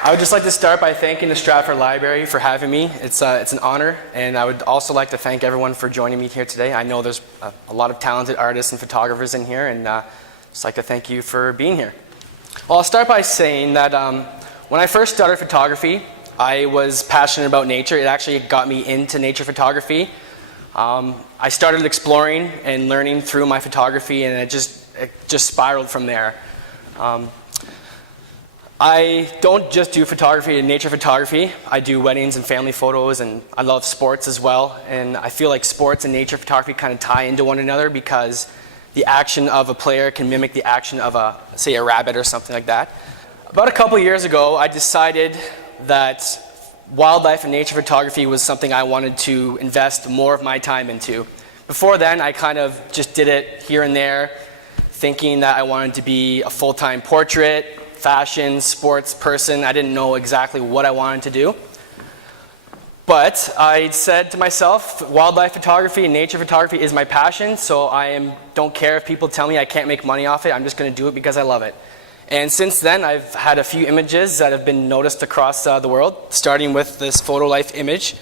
I would just like to start by thanking the Stratford Library for having me. It's an honor, and I would also like to thank everyone for joining me here today. I know there's a lot of talented artists and photographers in here, and just like to thank you for being here. Well, I'll start by saying that when I first started photography, I was passionate about nature. It actually got me into nature photography. I started exploring and learning through my photography, and it just spiraled from there. I don't just do photography and nature photography. I do weddings and family photos, and I love sports as well. And I feel like sports and nature photography kind of tie into one another because the action of a player can mimic the action of say a rabbit or something like that. About a couple years ago, I decided that wildlife and nature photography was something I wanted to invest more of my time into. Before then, I kind of just did it here and there, thinking that I wanted to be a full-time portrait, fashion, sports person. I didn't know exactly what I wanted to do. But I said to myself, wildlife photography and nature photography is my passion, so don't care if people tell me I can't make money off it. I'm just going to do it because I love it. And since then, I've had a few images that have been noticed across the world, starting with this photo life image.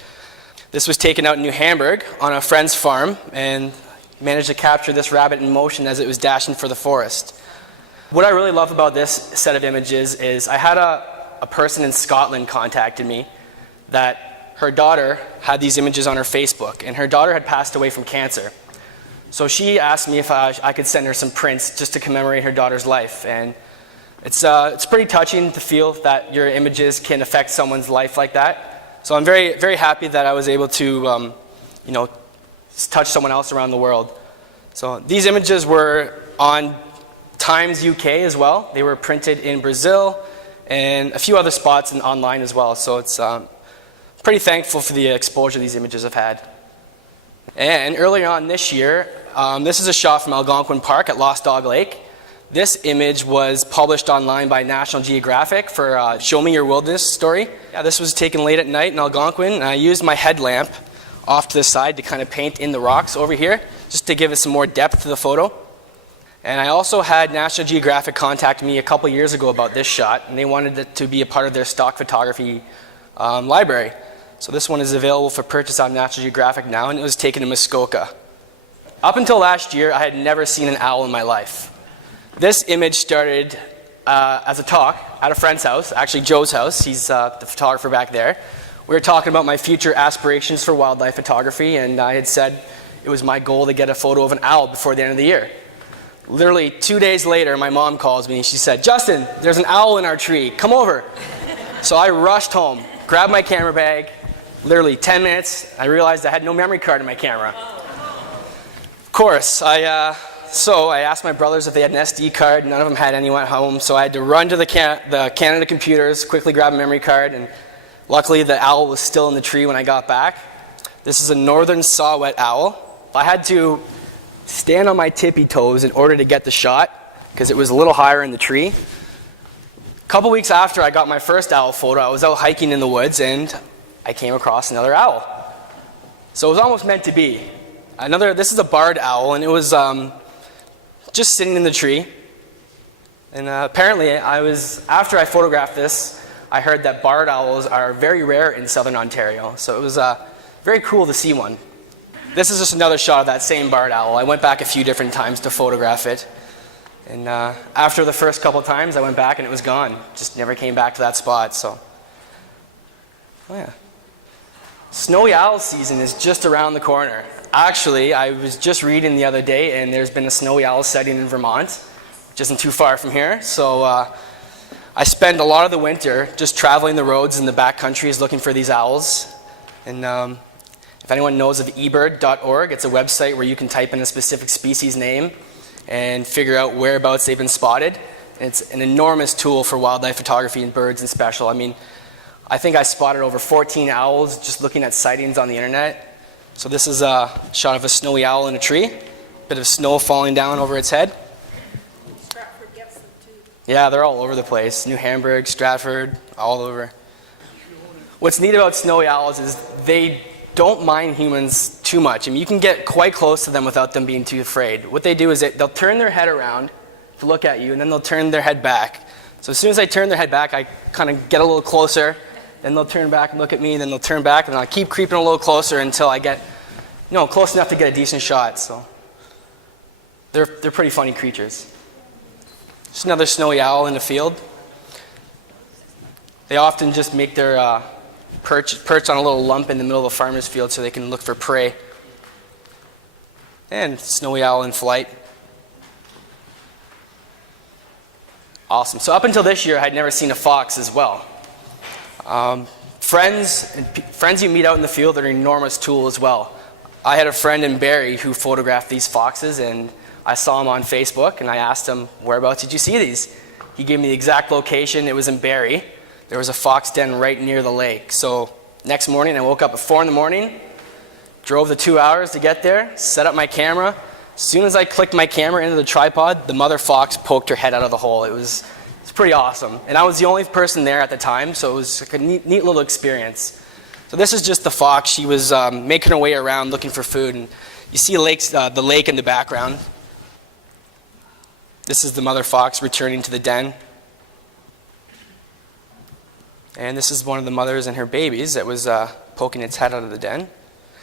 This was taken out in New Hamburg on a friend's farm, and managed to capture this rabbit in motion as it was dashing for the forest. What I really love about this set of images is I had a person in Scotland contacted me that her daughter had these images on her Facebook, and her daughter had passed away from cancer. So she asked me if I could send her some prints just to commemorate her daughter's life. And it's pretty touching to feel that your images can affect someone's life like that. So I'm very, very happy that I was able to touch someone else around the world. So these images were on Times UK as well. They were printed in Brazil and a few other spots and online as well. So it's pretty thankful for the exposure these images have had. And earlier on this year, this is a shot from Algonquin Park at Lost Dog Lake. This image was published online by National Geographic for Show Me Your Wilderness story. Yeah, this was taken late at night in Algonquin, and I used my headlamp off to the side to kind of paint in the rocks over here, just to give it some more depth to the photo. And I also had National Geographic contact me a couple years ago about this shot, and they wanted it to be a part of their stock photography library. So this one is available for purchase on National Geographic now, and it was taken in Muskoka. Up until last year, I had never seen an owl in my life. This image started as a talk at a friend's house, actually Joe's house. He's the photographer back there. We were talking about my future aspirations for wildlife photography, and I had said it was my goal to get a photo of an owl before the end of the year. Literally 2 days later, my mom calls me and she said, "Justin, there's an owl in our tree. Come over." So I rushed home, grabbed my camera bag. Literally 10 minutes, I realized I had no memory card in my camera. Of course, so I asked my brothers if they had an SD card. None of them had any at home, so I had to run to the Canada computers, quickly grab a memory card, and luckily the owl was still in the tree when I got back. This is a northern saw-whet owl. I had to stand on my tippy toes in order to get the shot because it was a little higher in the tree. A couple weeks after I got my first owl photo, I was out hiking in the woods and I came across another owl. So it was almost meant to be. This is a barred owl, and it was just sitting in the tree. And apparently after I photographed this, I heard that barred owls are very rare in southern Ontario. So it was very cool to see one. This is just another shot of that same barred owl. I went back a few different times to photograph it. And after the first couple times, I went back and it was gone. Just never came back to that spot. So, oh yeah. Snowy owl season is just around the corner. Actually, I was just reading the other day, and there's been a snowy owl sighting in Vermont, which isn't too far from here. So I spend a lot of the winter just traveling the roads in the back countries looking for these owls. And if anyone knows of eBird.org, it's a website where you can type in a specific species name and figure out whereabouts they've been spotted. And it's an enormous tool for wildlife photography and birds in special. I mean, I think I spotted over 14 owls just looking at sightings on the internet. So this is a shot of a snowy owl in a tree. Bit of snow falling down over its head. Stratford gets them too. Yeah, they're all over the place. New Hamburg, Stratford, all over. What's neat about snowy owls is they don't mind humans too much. I mean, you can get quite close to them without them being too afraid. What they do is they'll turn their head around to look at you, and then they'll turn their head back. So as soon as I turn their head back, I kind of get a little closer, then they'll turn back and look at me, and then they'll turn back, and I keep creeping a little closer until I get, close enough to get a decent shot. So they're pretty funny creatures. Just another snowy owl in the field. They often just make their perch on a little lump in the middle of a farmer's field so they can look for prey. And snowy owl in flight. Awesome. So up until this year, I'd never seen a fox as well. Friends you meet out in the field are an enormous tool as well. I had a friend in Barrie who photographed these foxes, and I saw him on Facebook, and I asked him, whereabouts did you see these? He gave me the exact location. It was in Barrie. There was a fox den right near the lake. So next morning, I woke up at 4 in the morning, drove the 2 hours to get there, set up my camera. As soon as I clicked my camera into the tripod, the mother fox poked her head out of the hole. It's pretty awesome. And I was the only person there at the time, so it was like a neat little experience. So this is just the fox. She was making her way around looking for food. And you see the lake in the background. This is the mother fox returning to the den. And this is one of the mothers and her babies that was poking its head out of the den.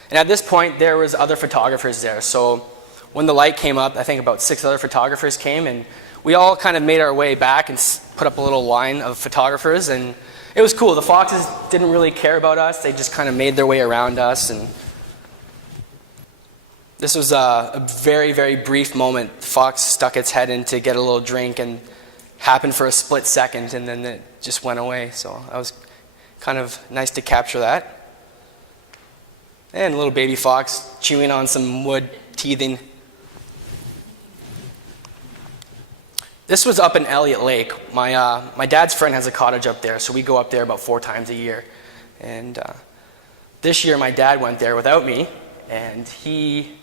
And at this point, there was other photographers there. So when the light came up, I think about 6 other photographers came, and we all kind of made our way back and put up a little line of photographers. And it was cool. The foxes didn't really care about us. They just kind of made their way around us. And this was a very, very brief moment. The fox stuck its head in to get a little drink, and happened for a split second, and then it just went away. So that was kind of nice to capture that. And a little baby fox chewing on some wood, teething. This was up in Elliott Lake. My dad's friend has a cottage up there, so we go up there about 4 times a year. And this year my dad went there without me, and he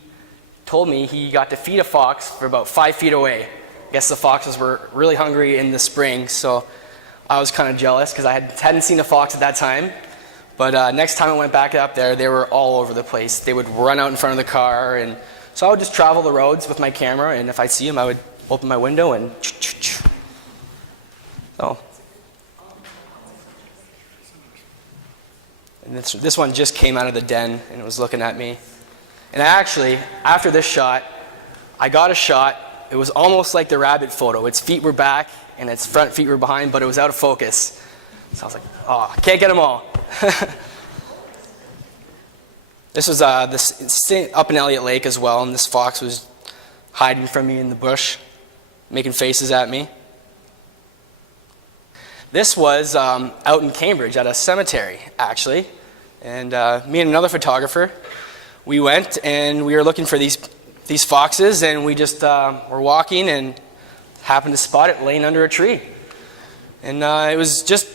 told me he got to feed a fox for about 5 feet away. I guess the foxes were really hungry in the spring, so I was kind of jealous because I hadn't seen a fox at that time. But next time I went back up there, they were all over the place. They would run out in front of the car, and so I would just travel the roads with my camera, and if I'd see them, I would open my window and so. And this one just came out of the den and it was looking at me. And actually, after this shot, I got a shot. It was almost like the rabbit photo. Its feet were back and its front feet were behind, but it was out of focus. So I was like, oh, I can't get them all. This was up in Elliott Lake as well, and this fox was hiding from me in the bush, making faces at me. This was out in Cambridge at a cemetery, actually. And me and another photographer, we went and we were looking for these foxes, and we just were walking and happened to spot it laying under a tree. And it was just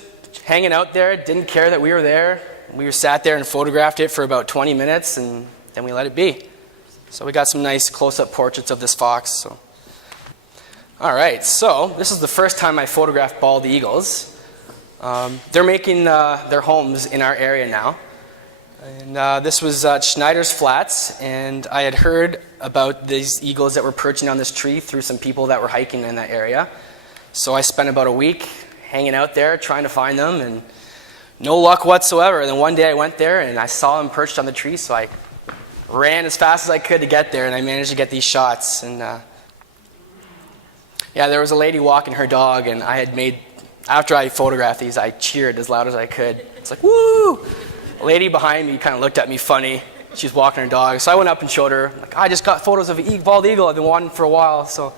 hanging out there. It didn't care that we were there. We sat there and photographed it for about 20 minutes, and then we let it be. So we got some nice close-up portraits of this fox. So. All right, so this is the first time I photographed bald eagles. They're making their homes in our area now. And this was at Schneider's Flats, and I had heard about these eagles that were perching on this tree through some people that were hiking in that area. So I spent about a week hanging out there trying to find them, and no luck whatsoever. And then one day I went there and I saw them perched on the tree, so I ran as fast as I could to get there, and I managed to get these shots. And yeah, there was a lady walking her dog, and after I photographed these, I cheered as loud as I could. It's like, woo! A lady behind me kind of looked at me funny. She was walking her dog. So I went up and showed her, like, I just got photos of a bald eagle I've been wanting for a while. So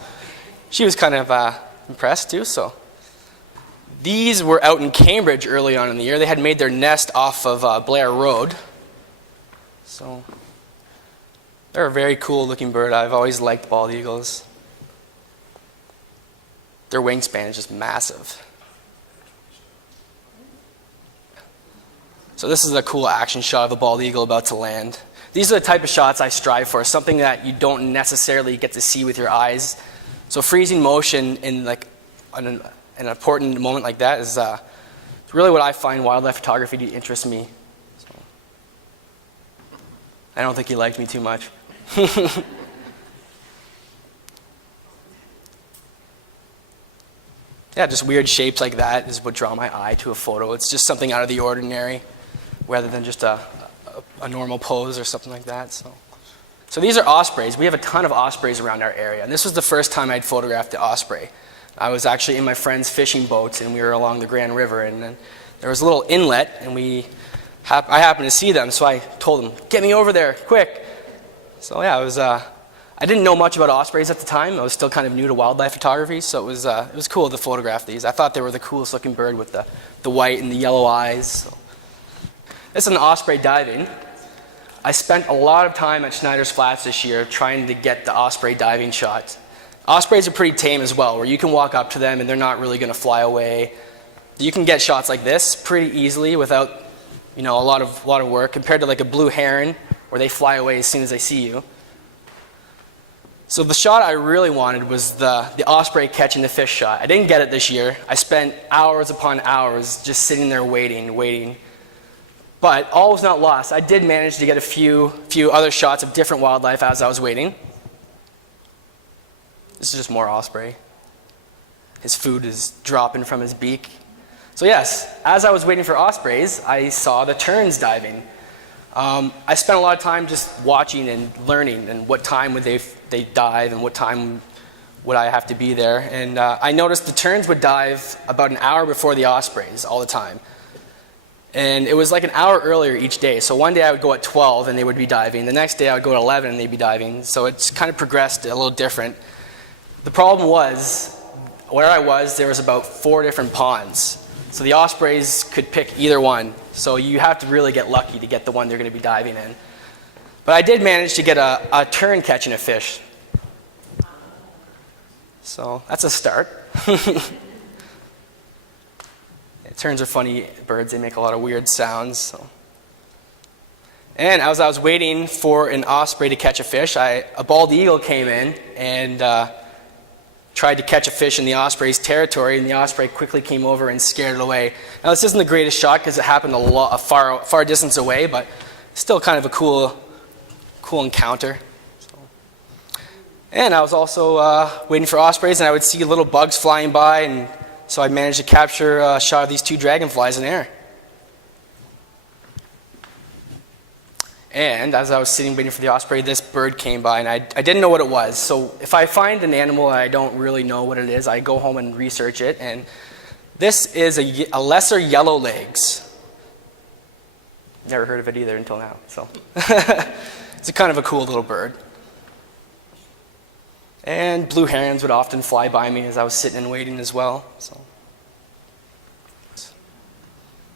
she was kind of impressed too. So these were out in Cambridge early on in the year. They had made their nest off of Blair Road. So they're a very cool looking bird. I've always liked bald eagles. Their wingspan is just massive. So this is a cool action shot of a bald eagle about to land. These are the type of shots I strive for, something that you don't necessarily get to see with your eyes. So freezing motion in an important moment like that is really what I find wildlife photography to interest me. So, I don't think he liked me too much. yeah, just weird shapes like that is what draw my eye to a photo. It's just something out of the ordinary rather than just a normal pose or something like that. So these are ospreys. We have a ton of ospreys around our area, and this was the first time I'd photographed the osprey. I was actually in my friend's fishing boat, and we were along the Grand River, and then there was a little inlet, and I happened to see them, so I told them, "Get me over there, quick!" So yeah, I didn't know much about ospreys at the time. I was still kind of new to wildlife photography, so it was cool to photograph these. I thought they were the coolest looking bird with the white and the yellow eyes. So. This is an osprey diving. I spent a lot of time at Schneider's Flats this year trying to get the osprey diving shot. Ospreys are pretty tame as well, where you can walk up to them and they're not really going to fly away. You can get shots like this pretty easily without, a lot of work, compared to like a blue heron, where they fly away as soon as they see you. So the shot I really wanted was the osprey catching the fish shot. I didn't get it this year. I spent hours upon hours just sitting there waiting. But all was not lost. I did manage to get a few other shots of different wildlife as I was waiting. This is just more osprey. His food is dropping from his beak. So yes, as I was waiting for ospreys, I saw the terns diving. I spent a lot of time just watching and learning, and what time would they dive, and what time would I have to be there. And I noticed the terns would dive about an hour before the ospreys all the time. And it was like an hour earlier each day. So one day I would go at 12 and they would be diving. The next day I would go at 11 and they'd be diving. So it's kind of progressed a little different. The problem was, where I was, there was about 4 different ponds. So the ospreys could pick either one. So you have to really get lucky to get the one they're going to be diving in. But I did manage to get a tern catching a fish. So that's a start. Terns are funny birds. They make a lot of weird sounds. So. And as I was waiting for an osprey to catch a fish, a bald eagle came in and tried to catch a fish in the osprey's territory, and the osprey quickly came over and scared it away. Now this isn't the greatest shot because it happened a far distance away, but still kind of a cool encounter. So. And I was also waiting for ospreys, and I would see little bugs flying by, and so I managed to capture a shot of these 2 dragonflies in air. And as I was sitting waiting for the osprey, this bird came by, and I didn't know what it was. So if I find an animal and I don't really know what it is, I go home and research it. And this is a lesser yellow legs. Never heard of it either until now. So it's a kind of a cool little bird. And blue herons would often fly by me as I was sitting and waiting as well. So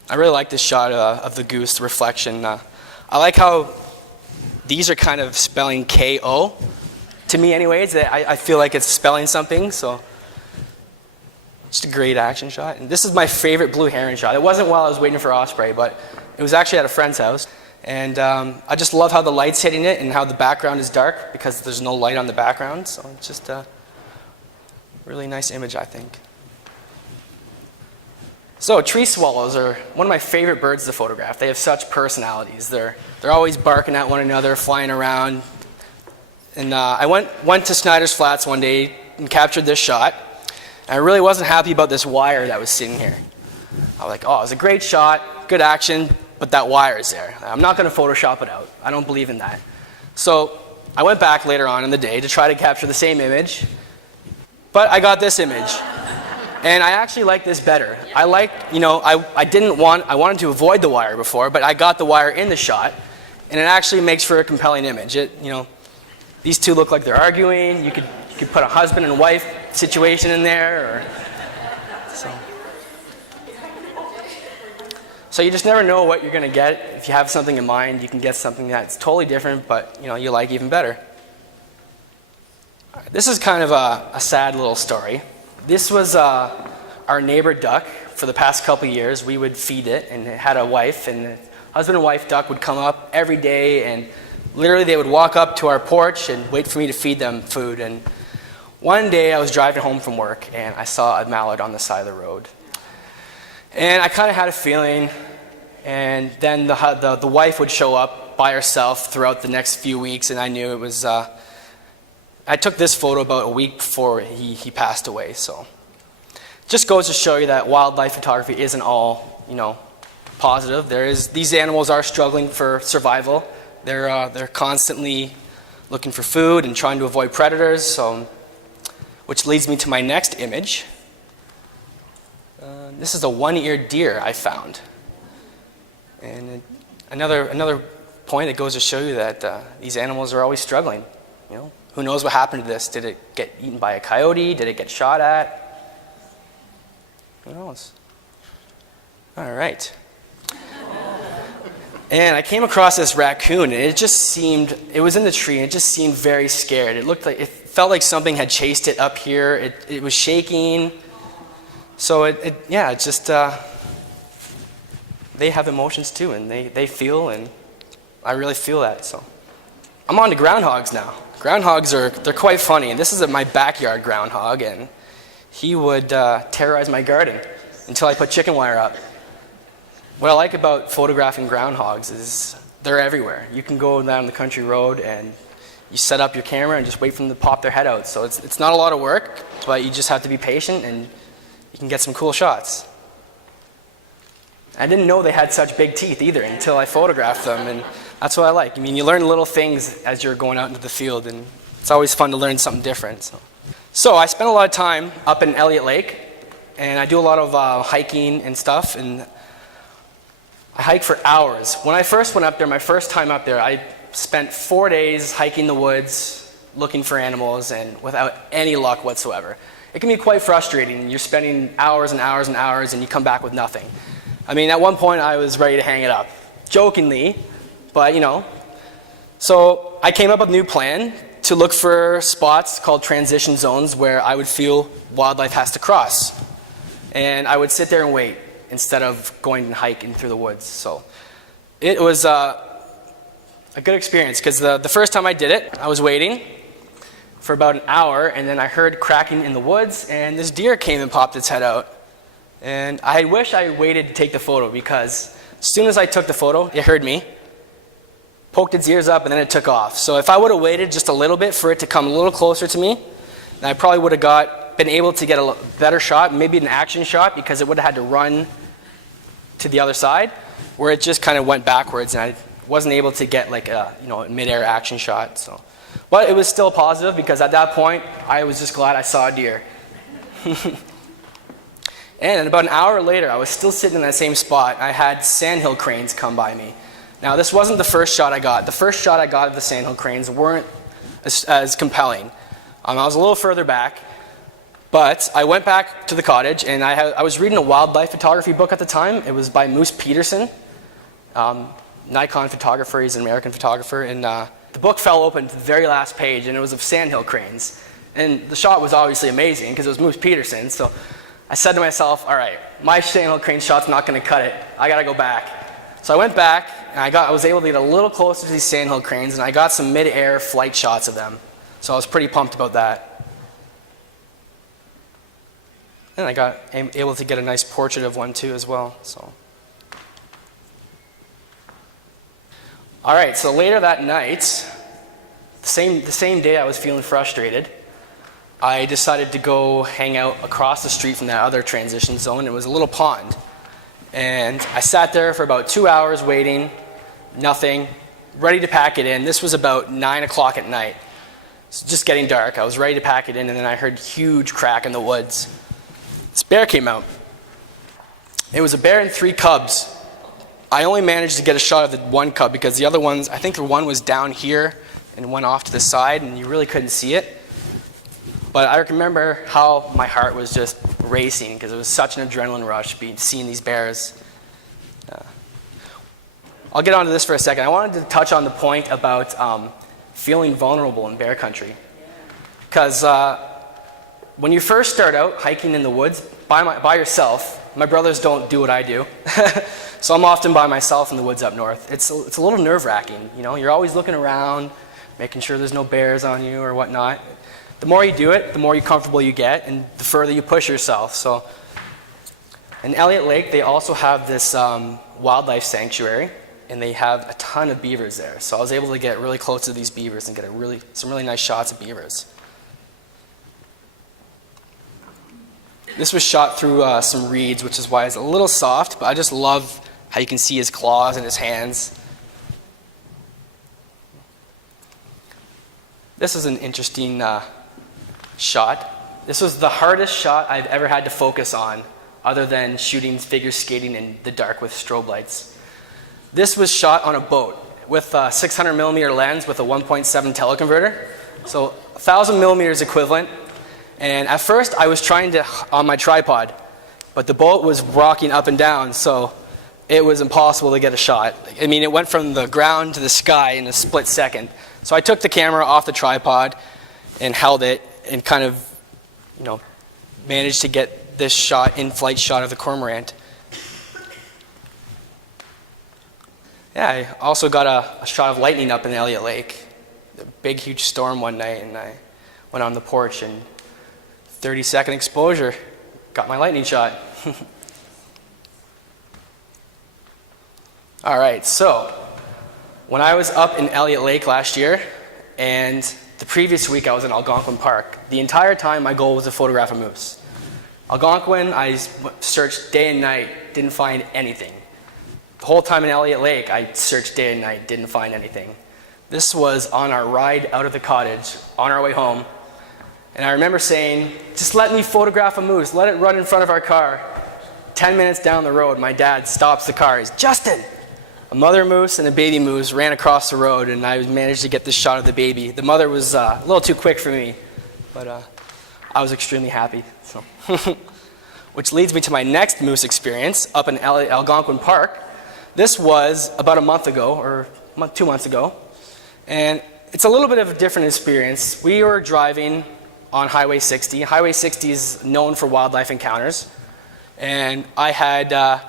I really like this shot of the goose, the reflection. I like how these are kind of spelling K-O. To me anyways, I feel like it's spelling something. So just a great action shot. And this is my favorite blue heron shot. It wasn't while I was waiting for osprey, but it was actually at a friend's house. And I just love how the light's hitting it and how the background is dark because there's no light on the background. So it's just a really nice image, I think. So tree swallows are one of my favorite birds to photograph. They have such personalities. They're always barking at one another, flying around. And I went to Schneider's Flats one day and captured this shot. And I really wasn't happy about this wire that was sitting here. I was like, oh, it was a great shot, good action, but that wire is there. I'm not going to Photoshop it out. I don't believe in that. So I went back later on in the day to try to capture the same image, but I got this image. And I actually like this better. I wanted to avoid the wire before, but I got the wire in the shot, and it actually makes for a compelling image. These two look like they're arguing. You could put a husband and wife situation in there, So you just never know what you're going to get. If you have something in mind, you can get something that's totally different, but you like even better. This is kind of a sad little story. This was our neighbor duck. For the past couple of years, we would feed it, and it had a wife, and the husband and wife duck would come up every day, and literally they would walk up to our porch and wait for me to feed them food. And one day I was driving home from work, and I saw a mallard on the side of the road. And I kind of had a feeling, and then the wife would show up by herself throughout the next few weeks, and I knew it was, I took this photo about a week before he passed away, so. just goes to show you that wildlife photography isn't all, positive. These animals are struggling for survival. They're constantly looking for food and trying to avoid predators. So, which leads me to my next image. This is a one-eared deer I found, and another point that goes to show you that these animals are always struggling. Who knows what happened to this? Did it get eaten by a coyote? Did it get shot at? Who knows? All right. And I came across this raccoon, and it was in the tree, and it just seemed very scared. It felt like something had chased it up here. It was shaking. So they have emotions too, and they feel, and I really feel that. So I'm on to groundhogs now. Groundhogs they're quite funny, and this is my backyard groundhog, and he would terrorize my garden until I put chicken wire up. What I like about photographing groundhogs is they're everywhere. You can go down the country road and you set up your camera and just wait for them to pop their head out. So it's not a lot of work, but you just have to be patient and you can get some cool shots. I didn't know they had such big teeth either until I photographed them, and that's what I like. I mean, you learn little things as you're going out into the field, and it's always fun to learn something different. So I spent a lot of time up in Elliott Lake, and I do a lot of hiking and stuff, and I hike for hours. When I first went up there, my first time up there, I spent 4 days hiking the woods, looking for animals, and without any luck whatsoever. It can be quite frustrating. You're spending hours and hours and hours, and you come back with nothing. I mean, at one point, I was ready to hang it up, jokingly, but So I came up with a new plan to look for spots called transition zones where I would feel wildlife has to cross. And I would sit there and wait instead of going and hiking through the woods. So it was a good experience, because the first time I did it, I was waiting for about an hour, and then I heard cracking in the woods, and this deer came and popped its head out. And I wish I waited to take the photo, because as soon as I took the photo, it heard me, poked its ears up, and then it took off. So if I would have waited just a little bit for it to come a little closer to me, then I probably would have been able to get a better shot, maybe an action shot, because it would have had to run to the other side, where it just kind of went backwards, and I wasn't able to get like a mid-air action shot. So, but it was still positive, because at that point I was just glad I saw a deer. And about an hour later, I was still sitting in that same spot. I had sandhill cranes come by me. Now, this wasn't the first shot I got. The first shot I got of the sandhill cranes weren't as compelling. I was a little further back, but I went back to the cottage, and I was reading a wildlife photography book at the time. It was by Moose Peterson, Nikon photographer. He's an American photographer, and the book fell open to the very last page, and it was of sandhill cranes. And the shot was obviously amazing, because it was Moose Peterson. So I said to myself, all right, my sandhill crane shot's not going to cut it. I got to go back. So I went back, and I was able to get a little closer to these sandhill cranes, and I got some mid-air flight shots of them. So I was pretty pumped about that. And I got able to get a nice portrait of one too as well. So, all right. So later that night, the same day I was feeling frustrated, I decided to go hang out across the street from that other transition zone. It was a little pond. And I sat there for about 2 hours waiting, nothing, ready to pack it in. This was about 9 o'clock at night. It's just getting dark. I was ready to pack it in, and then I heard a huge crack in the woods. This bear came out. It was a bear and 3 cubs. I only managed to get a shot of the one cub, because the other ones, I think the one was down here and went off to the side, and you really couldn't see it. But I remember how my heart was just racing, because it was such an adrenaline rush seeing these bears. I'll get onto this for a second. I wanted to touch on the point about feeling vulnerable in bear country. Because when you first start out hiking in the woods by yourself, my brothers don't do what I do. So I'm often by myself in the woods up north. It's a little nerve-wracking. You're always looking around, making sure there's no bears on you or whatnot. The more you do it, the more comfortable you get, and the further you push yourself. So in Elliott Lake, they also have this wildlife sanctuary, and they have a ton of beavers there. So I was able to get really close to these beavers and get some really nice shots of beavers. This was shot through some reeds, which is why it's a little soft, but I just love how you can see his claws and his hands. This is an interesting shot. This was the hardest shot I've ever had to focus on, other than shooting figure skating in the dark with strobe lights. This was shot on a boat with a 600 millimeter lens with a 1.7 teleconverter, so 1,000 millimeters equivalent. And at first I was trying to on my tripod, but the boat was rocking up and down, so it was impossible to get a shot. I mean, it went from the ground to the sky in a split second. So I took the camera off the tripod and held it and kind of, managed to get this shot, in-flight shot of the cormorant. Yeah, I also got a shot of lightning up in Elliott Lake. A big, huge storm one night, and I went on the porch and 30-second exposure, got my lightning shot. All right, so when I was up in Elliott Lake last year, and the previous week I was in Algonquin Park, the entire time my goal was to photograph a moose. Algonquin, I searched day and night, didn't find anything. The whole time in Elliott Lake, I searched day and night, didn't find anything. This was on our ride out of the cottage, on our way home. And I remember saying, just let me photograph a moose, let it run in front of our car. 10 minutes down the road, my dad stops the car. He's, Justin! A mother moose and a baby moose ran across the road, and I managed to get this shot of the baby. The mother was a little too quick for me, but I was extremely happy. So. Which leads me to my next moose experience up in Algonquin Park. This was about a month ago, or 2 months ago, and it's a little bit of a different experience. We were driving on Highway 60. Highway 60 is known for wildlife encounters, and I had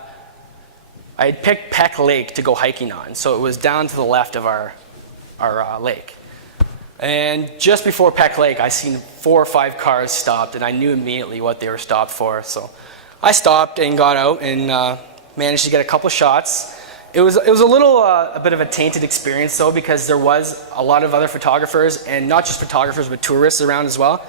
picked Peck Lake to go hiking on, so it was down to the left of our lake. And just before Peck Lake, I seen 4 or 5 cars stopped, and I knew immediately what they were stopped for. So I stopped and got out and managed to get a couple shots. It was a bit of a tainted experience though, because there was a lot of other photographers, and not just photographers, but tourists around as well.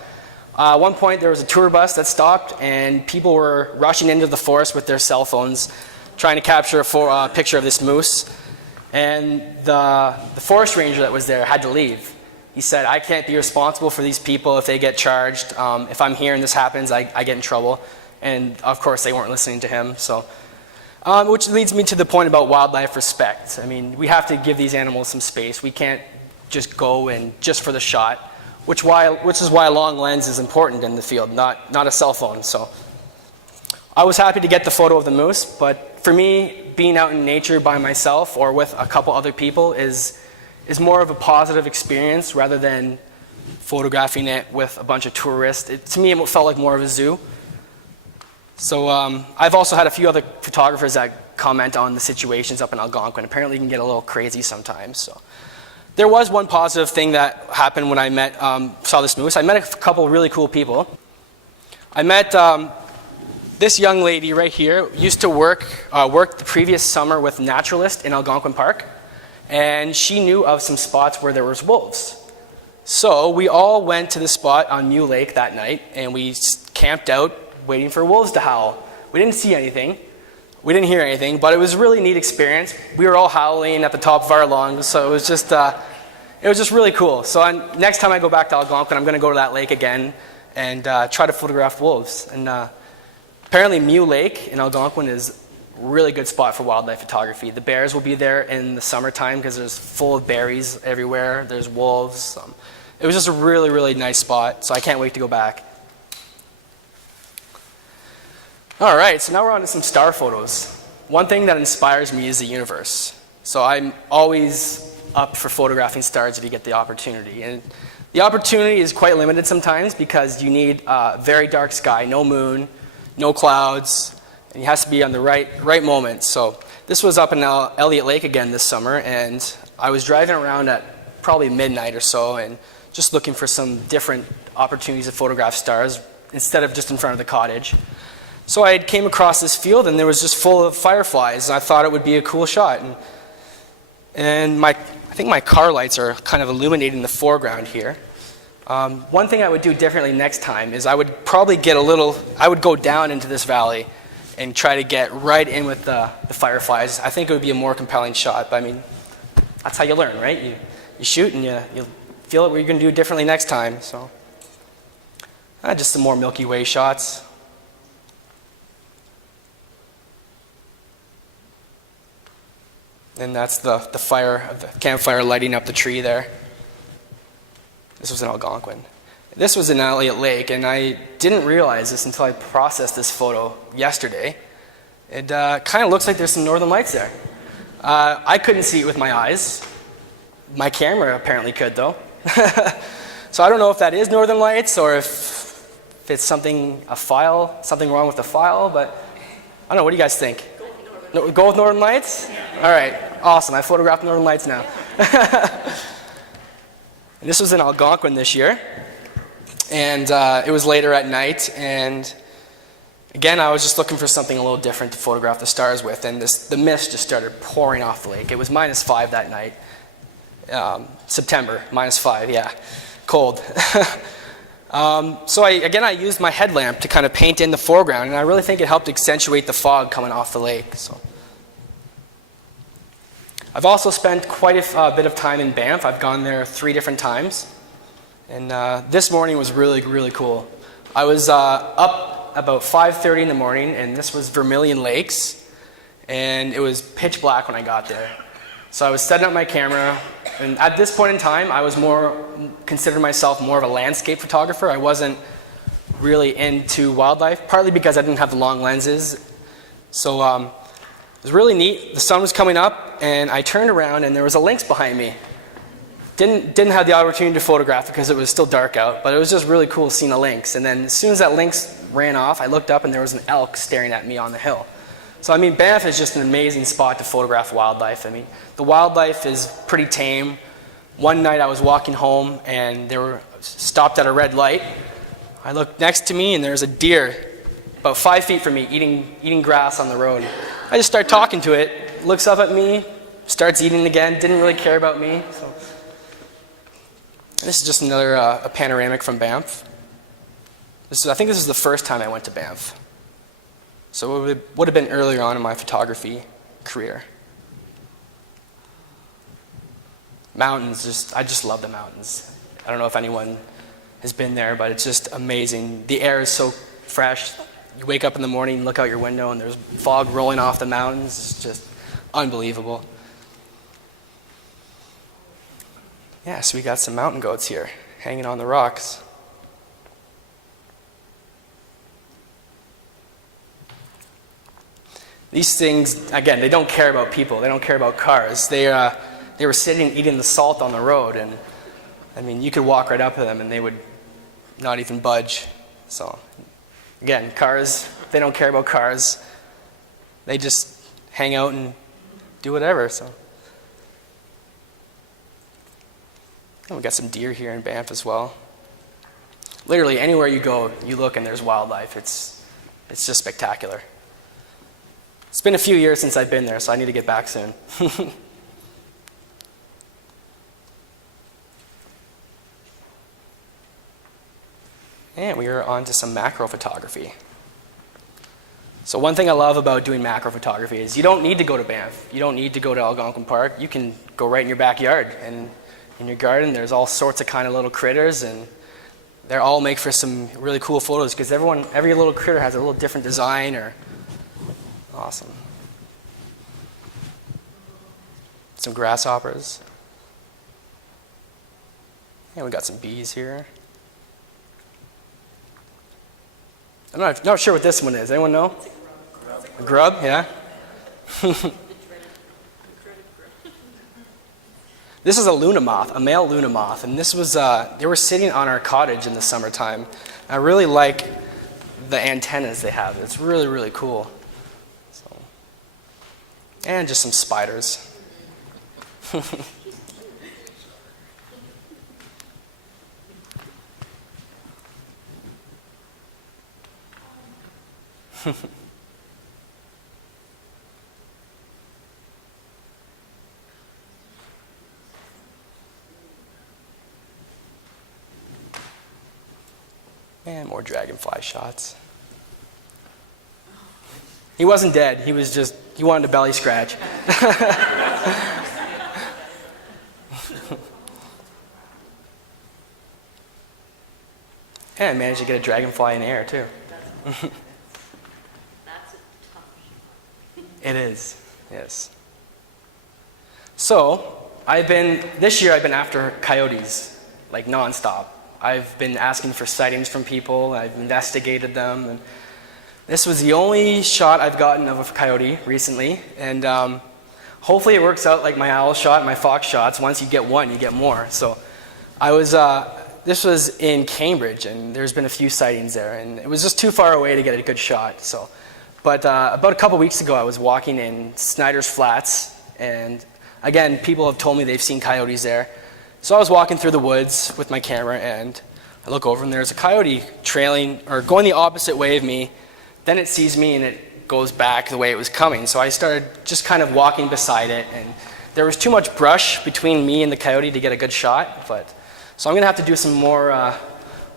At one point, there was a tour bus that stopped, and people were rushing into the forest with their cell phones, trying to capture a picture of this moose. And the forest ranger that was there had to leave. He said, I can't be responsible for these people if they get charged. If I'm here and this happens, I get in trouble. And of course, they weren't listening to him. So, which leads me to the point about wildlife respect. I mean, we have to give these animals some space. We can't just go and just for the shot, which is why a long lens is important in the field, not a cell phone. So, I was happy to get the photo of the moose, but for me, being out in nature by myself or with a couple other people is more of a positive experience rather than photographing it with a bunch of tourists. To me, it felt like more of a zoo. So I've also had a few other photographers that comment on the situations up in Algonquin. Apparently, it can get a little crazy sometimes. So there was one positive thing that happened when I saw this moose. I met a couple really cool people. I met this young lady right here. Used to worked the previous summer with naturalists in Algonquin Park. And she knew of some spots where there was wolves. So we all went to the spot on Mule Lake that night, and we camped out waiting for wolves to howl. We didn't see anything. We didn't hear anything, but it was a really neat experience. We were all howling at the top of our lungs, so it was just really cool. So next time I go back to Algonquin, I'm going to go to that lake again and try to photograph wolves. And apparently Mule Lake in Algonquin is really good spot for wildlife photography. The bears will be there in the summertime because there's full of berries everywhere. There's wolves. It was just a really, really nice spot, so I can't wait to go back. All right, so now we're on to some star photos. One thing that inspires me is the universe. So I'm always up for photographing stars if you get the opportunity. And the opportunity is quite limited sometimes because you need a very dark sky, no moon, no clouds, and it has to be on the right moment. So this was up in Elliott Lake again this summer, and I was driving around at probably midnight or so and just looking for some different opportunities to photograph stars instead of just in front of the cottage. So I came across this field, and there was just full of fireflies, and I thought it would be a cool shot. And I think my car lights are kind of illuminating the foreground here. One thing I would do differently next time is I would probably I would go down into this valley and try to get right in with the fireflies. I think it would be a more compelling shot, but I mean, that's how you learn, right? You shoot and you feel what you're going to do differently next time. So, just some more Milky Way shots. And that's the campfire lighting up the tree there. This was in Algonquin. This was in Elliott Lake, and I didn't realize this until I processed this photo yesterday. It kind of looks like there's some northern lights there. I couldn't see it with my eyes. My camera apparently could, though. So I don't know if that is northern lights or if it's something wrong with the file, but I don't know. What do you guys think? Go with northern lights? All right, awesome. I photographed northern lights now. And this was in Algonquin this year, and it was later at night, and again, I was just looking for something a little different to photograph the stars with, and the mist just started pouring off the lake. It was -5 that night. September, -5, yeah, cold. So I used my headlamp to kind of paint in the foreground, and I really think it helped accentuate the fog coming off the lake. So, I've also spent quite a bit of time in Banff. I've gone there 3 different times, and this morning was really, really cool. I was up about 5:30 in the morning, and this was Vermilion Lakes, and it was pitch black when I got there. So I was setting up my camera, and at this point in time, I was considered myself more of a landscape photographer. I wasn't really into wildlife, partly because I didn't have the long lenses. So it was really neat. The sun was coming up, and I turned around, and there was a lynx behind me. Didn't have the opportunity to photograph it because it was still dark out, but it was just really cool seeing a lynx. And then as soon as that lynx ran off, I looked up, and there was an elk staring at me on the hill. So, I mean, Banff is just an amazing spot to photograph wildlife. I mean, the wildlife is pretty tame. One night I was walking home, and they were stopped at a red light. I looked next to me, and there's a deer about 5 feet from me eating grass on the road. I just start talking to it, looks up at me, starts eating again, didn't really care about me. So. This is just another a panoramic from Banff. I think this is the first time I went to Banff. So it would have been earlier on in my photography career. Mountains, I just love the mountains. I don't know if anyone has been there, but it's just amazing. The air is so fresh. You wake up in the morning, look out your window, and there's fog rolling off the mountains. It's just unbelievable. Yeah, so we got some mountain goats here, hanging on the rocks. These things, again, they don't care about people. They don't care about cars. They were sitting eating the salt on the road, and I mean, you could walk right up to them, and they would not even budge. So, again, cars, they don't care about cars. They just hang out and do whatever. So, and we got some deer here in Banff as well. Literally anywhere you go, you look and there's wildlife. It's just spectacular. It's been a few years since I've been there, so I need to get back soon. And we are on to some macro photography. So one thing I love about doing macro photography is you don't need to go to Banff. You don't need to go to Algonquin Park. You can go right in your backyard. And in your garden, there's all sorts of kind of little critters, and they all make for some really cool photos because every little critter has a little different design. Awesome. Some grasshoppers. And we got some bees here. I'm not sure what this one is. Anyone know? A grub, yeah. This is a luna moth, a male luna moth, and this was they were sitting on our cottage in the summertime. I really like the antennas they have. It's really, really cool. So, and just some spiders. And more dragonfly shots. He wasn't dead. He was just, he wanted a belly scratch. And I managed to get a dragonfly in the air, too. That's a tough shot. It is, yes. So, this year I've been after coyotes, like nonstop. I've been asking for sightings from people, I've investigated them, and this was the only shot I've gotten of a coyote recently, and hopefully it works out like my owl shot and my fox shots. Once you get one, you get more. So this was in Cambridge, and there's been a few sightings there, and it was just too far away to get a good shot. But about a couple weeks ago, I was walking in Snyder's Flats, and again, people have told me they've seen coyotes there. So I was walking through the woods with my camera, and I look over, and there's a coyote trailing, or going the opposite way of me. Then it sees me, and it goes back the way it was coming. So I started just kind of walking beside it, and there was too much brush between me and the coyote to get a good shot. So I'm going to have to do some more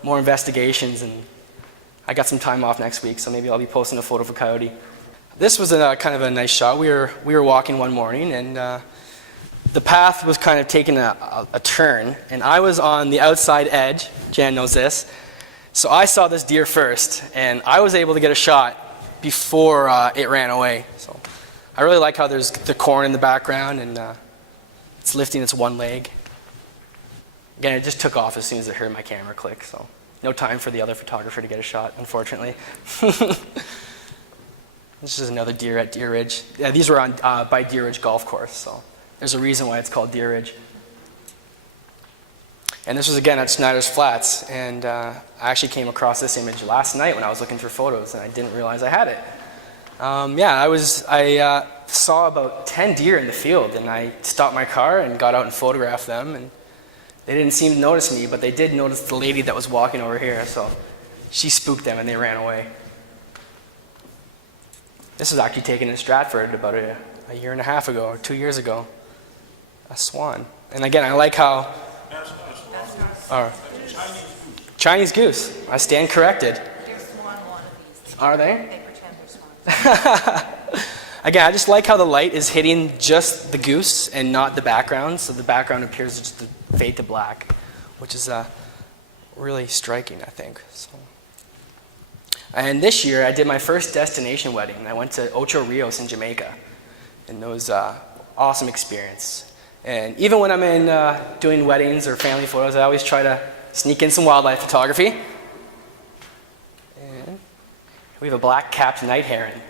investigations, and I got some time off next week, so maybe I'll be posting a photo of a coyote. This was kind of a nice shot. We were walking one morning, and the path was kind of taking a turn, and I was on the outside edge. Jan knows this. So I saw this deer first, and I was able to get a shot before it ran away. So I really like how there's the corn in the background, and it's lifting its one leg. Again, it just took off as soon as it heard my camera click, so no time for the other photographer to get a shot, unfortunately. This is another deer at Deer Ridge. Yeah, these were on by Deer Ridge Golf Course, so there's a reason why it's called Deer Ridge. And this was again at Snyder's Flats, and I actually came across this image last night when I was looking for photos, and I didn't realize I had it. I saw about 10 deer in the field, and I stopped my car and got out and photographed them, and they didn't seem to notice me, but they did notice the lady that was walking over here, so she spooked them and they ran away. This was actually taken in Stratford about a year and a half ago, or 2 years ago. A swan. And again, I like how... Chinese goose. I stand corrected. They're swan wannabes. Are they? They pretend they're swans. Again, I just like how the light is hitting just the goose and not the background, so the background appears just to fade to black, which is really striking, I think. So. And this year, I did my first destination wedding. I went to Ocho Rios in Jamaica, and it was an awesome experience. And even when I'm in doing weddings or family photos, I always try to sneak in some wildlife photography. And we have a black-capped night heron.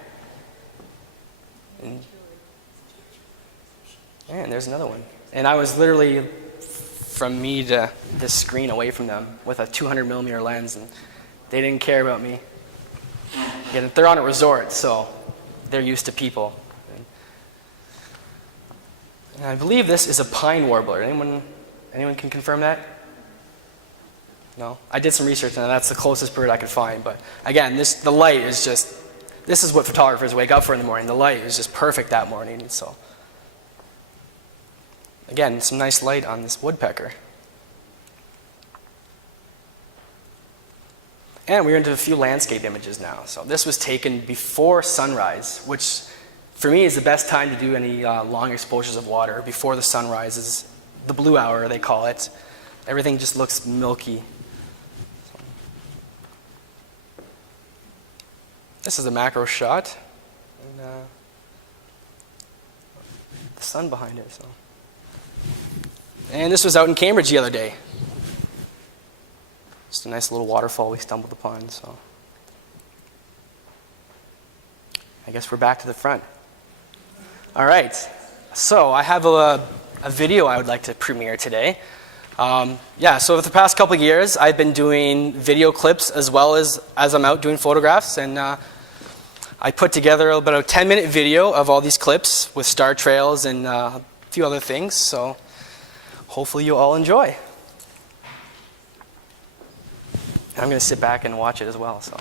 And there's another one. And I was literally from me to this screen away from them with a 200 millimeter lens, and they didn't care about me. Again, they're on a resort, so they're used to people. And I believe this is a pine warbler. Anyone can confirm that? No? I did some research, and that's the closest bird I could find. But again, the light is just, this is what photographers wake up for in the morning. The light is just perfect that morning. So again, some nice light on this woodpecker. And we're into a few landscape images now. So this was taken before sunrise, which for me is the best time to do any long exposures of water. Before the sun rises, the blue hour they call it. Everything just looks milky. This is a macro shot. And, the sun behind it. So. And this was out in Cambridge the other day. Just a nice little waterfall we stumbled upon. So I guess we're back to the front. All right. So I have a video I would like to premiere today. So for the past couple of years, I've been doing video clips as well as I'm out doing photographs. And I put together about a 10-minute video of all these clips with star trails and a few other things. So hopefully you'll all enjoy. I'm going to sit back and watch it as well. So.